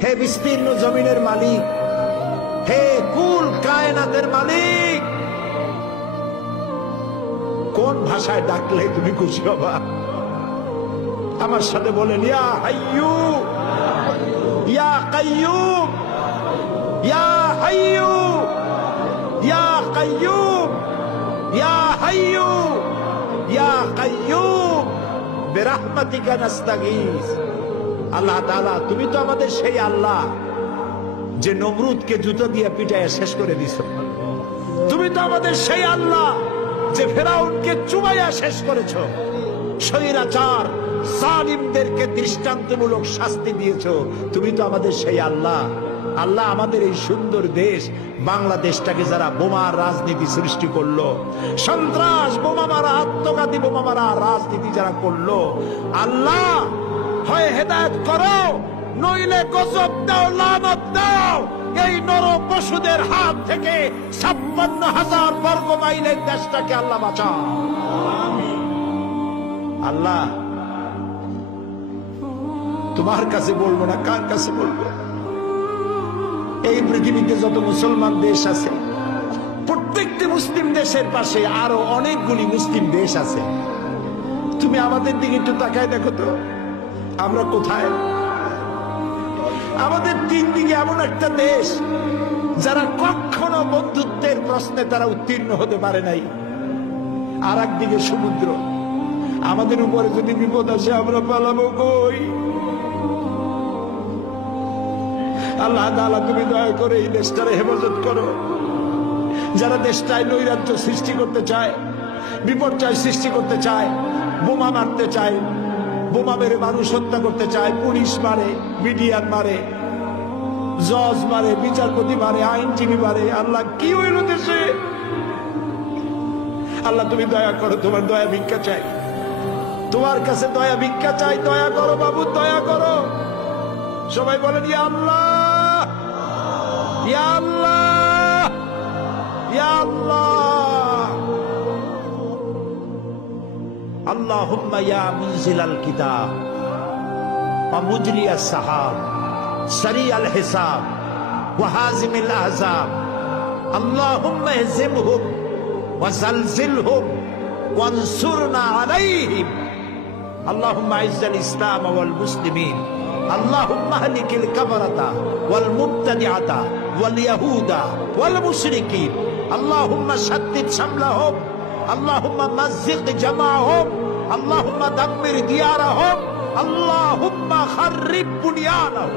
হে বিস্তীর্ণ জমিনের মালিক, হে কুল কায়নাতের মালিক, কোন ভাষায় ডাকলে তুমি খুশি হবা? আমার সাথে বলেন, ইয়া হাইয়ু ইয়া কাইয়ুম, ইয়া হাইয়ু ইয়া কাইয়ুম, ইয়া হাইয়ু ইয়া কাইয়ুম বিরহমাতিকা নাস্তাগীস। আল্লাহ তাআলা, তুমি তো আমাদের সেই আল্লাহ যে নমরুদকে জুতো দিয়ে পিটাইয়া শেষ করে দিছ। তুমি তো আমাদের সেই আল্লাহ যে ফেরাউনকে চুবাইয়া শেষ করেছ। স্বৈরাচার জালিমদেরকে দৃষ্টান্তমূলক শাস্তি দিয়েছ। তুমি তো আমাদের সেই আল্লাহ। আল্লাহ, আমাদের এই সুন্দর দেশ বাংলাদেশটাকে যারা বোমার রাজনীতি সৃষ্টি করলো, সন্ত্রাস, বোমা মারা, আত্মঘাতী বোমা মারা রাজনীতি যারা করলো, আল্লাহ হয় হেদায়েত করো, নইলে গজব দাও, লানত দাও। এই নর পশুদের হাত থেকে 56,000 বর্গ মাইলের দেশটাকে আল্লাহ বাঁচাও। আল্লাহ, তোমার কাছে বলবো না, কার কাছে বলবো? এই পৃথিবীতে যত মুসলমান দেশ আছে, প্রত্যেকটি মুসলিম দেশের পাশে আরো অনেকগুলি মুসলিম দেশ আছে। তুমি আমাদের দিকে একটু তাকায় দেখো তো, আমরা কোথায়? আমাদের তিন দিকে এমন একটা দেশ যারা কখনো বন্ধুত্বের প্রশ্নে তারা উত্তীর্ণ হতে পারে নাই, আর একদিকে সমুদ্র। আমাদের উপরে যদি বিপদ আসে আমরা পালাবো কই? আল্লাহ তাআলা, তুমি দয়া করে এই দেশটার হেফাজত করো। যারা দেশটায় নৈরাজ্য সৃষ্টি করতে চায়, বিপর্যয় সৃষ্টি করতে চায়, বোমা মারতে চায়, বোমা মেরে মানুষ হত্যা করতে চায়, পুলিশ মারে, মিডিয়ার মারে, জজ মারে, বিচারপতি মারে, আইনজীবী মারে। আল্লাহ, কি হইল দেশে? আল্লাহ, তুমি দয়া করো, তোমার দয়া ভিক্ষা চাই, তোমার কাছে দয়া ভিক্ষা চাই। দয়া করো বাবু, দয়া করো। সবাই বলেন, ইয়া আল্লাহ, ইয়া আল্লাহ, ইয়া আল্লাহ। আল্লাহুম্মা ইয়া মুনজিলাল কিতাব ওয়া মুজরিয়াস সাহাব সারিয়াল হিসাব ওয়া হাজিমিল আহজাব, আল্লাহুম্মা ইহজিমহুম ওয়া জালজিলহুম ওয়ানসুরনা আলাইহিম, আল্লাহুম্মা আইজ্জাল ইসলাম ওয়াল মুসলিমিন, আল্লাহুম্মা আহলিকিল কাফারাতা ওয়াল মুবতাদিআতা ওয়াল ইয়াহুদা ওয়াল মুশরিকিন, আল্লাহুম্মা শাদ্দিদ শামলাহুম, আল্লাহুম্মা মাযযিক জামাআহুম, আল্লাহুম্মা দাম্মির দিয়ারাহুম, আল্লাহুম্মা খাররিব বুনিয়ানাহুম।